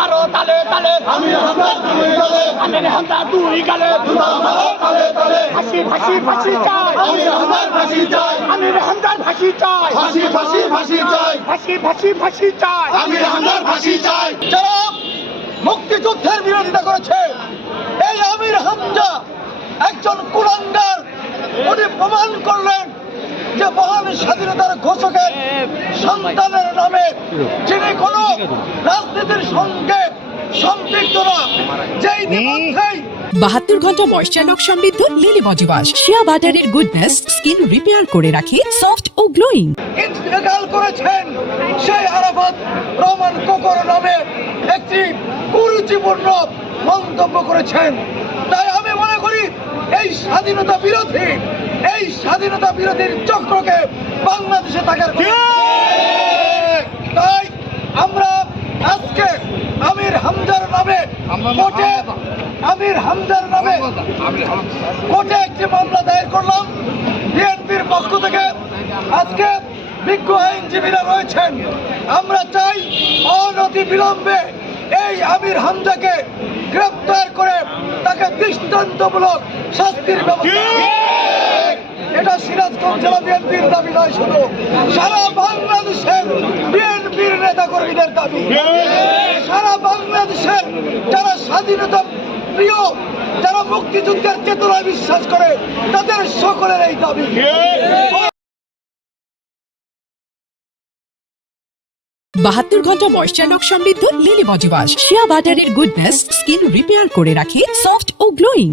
মারো তালে তালে আমির হামজার দুই গালে আমির হামজা দুই গালে জুতা মারো তালে তালে ফাঁসি ফাঁসি ফাঁসি চাই আমির হামজার ফাঁসি চাই আমির হামজার ফাঁসি চাই ফাঁসি ফাঁসি ফাঁসি চাই ফাঁসি ফাঁসি ফাঁসি চাই আমির হামজার ফাঁসি চাই। যারা মুক্তিযুদ্ধের বিরোধিতা করেছে এই আমির হামজা একজন কুলাঙ্গার। উনি প্রমাণ করলেন যে মহান স্বাধীনতার ঘোষকের সন্তানের নামে যিনি কোনো রাজনীতির সঙ্গে সম্পৃক্ত না, যে ইতিমধ্যেই 72 ঘন্টা ময়শ্চার সমৃদ্ধ লিলি বডি ওয়াশ শিয়া বাটারের গুডনেস স্কিন রিপেয়ার করে রাখে সফট ও গ্লোয়িং। ইন্তেকাল করেছেন সেই আরাফাত রহমান কোকর নামে একটি কুরুচিপূর্ণ মন্তব্য করেছেন। তাই আমি মনে করি এই স্বাধীনতা বিরোধীর চক্রকে বাংলাদেশে থাকার তাই আমরা আজকে আমির হামজার নামে কোর্টে একটি মামলা দায়ের করলাম বিএনপির পক্ষ থেকে। আজকে বিজ্ঞ আইনজীবীরা রয়েছেন। আমরা চাই অনতি বিলম্বে এই আমির হামজাকে গ্রেপ্তার করে তাকে দৃষ্টান্তমূলক শাস্তির ব্যবস্থা। এটা সিরাজগঞ্জ জেলা বিএনপির দাবি নয়, শুধু সারা বাংলাদেশের বিএনপির নেতা কর্মীদের দাবি। সারা বাংলাদেশের যারা স্বাধীনতা প্রিয়, যারা মুক্তিযুদ্ধের চেতনায় বিশ্বাস করে, তাদের সকলের এই দাবি। 72 ঘন্টা ময়শ্চার সমৃদ্ধ লিলি বডি ওয়াশ শিয়া বাটারের গুডনেস স্কিন রিপেয়ার করে রাখে সফট ও গ্লোয়িং।